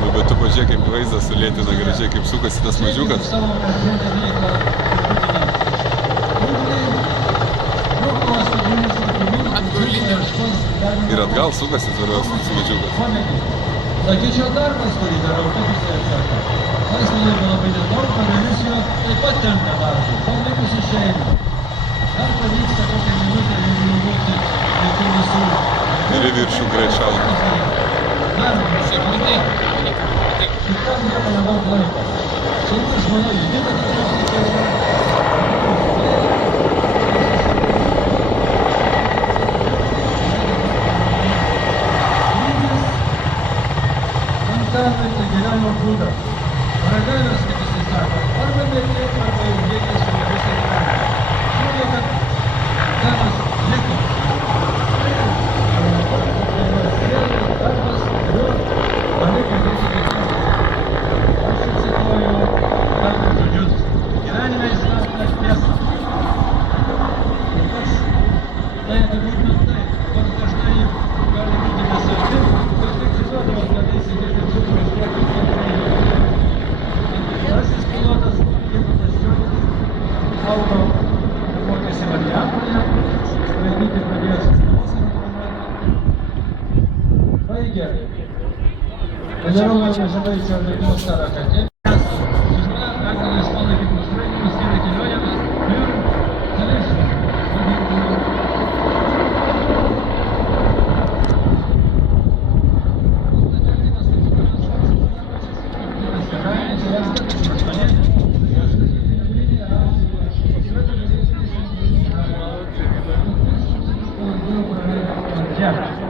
Nu, bet tu pažiūrėk, kaip vaizdą sulėtina gražiai, kaip sukasi tas mažiukas. Ir atgal sukasi svarbiausias mažiukas. Sakyčiau, darbas, kurį darau, kaip jisai atsako. Laisvo laiko labai nedaug, padalis jo taip pat tenka darbų. Kol likus išeina. Dar pavyksta kokią minutę nuvažiuoti iki visų. Ir į viršų greit šauna. Sekundė. Kitam lieka nedaug laiko. Šiandien žmonių judina, tai gyvenimo būdas. Ragavęs, kaip jisai sako, arba bėgė, arba ilgėkės su visą gyvenimą. Žinau, kad darbas liko. Darbas, kurio paliko dėti kiekvieną. Aš cituoju Dantės žodžius. Gyvenime jis rasta tiesą. Ir pats tai apibūdina taip, pats dažnai gali būti nesaldi, bet tik žinodamas, kad įsidėti cukrus tiek Žasis pilotas, kaip pėsčionis, auto mokėsi Marijampolėje, skraidyti pradėjo sustanosą. Baigė Generolo Žemaičio veiklos karo akademiją. Sužinojo, pergalės palaikė skraidymus, skyrė kelionėms ir dalis Yeah.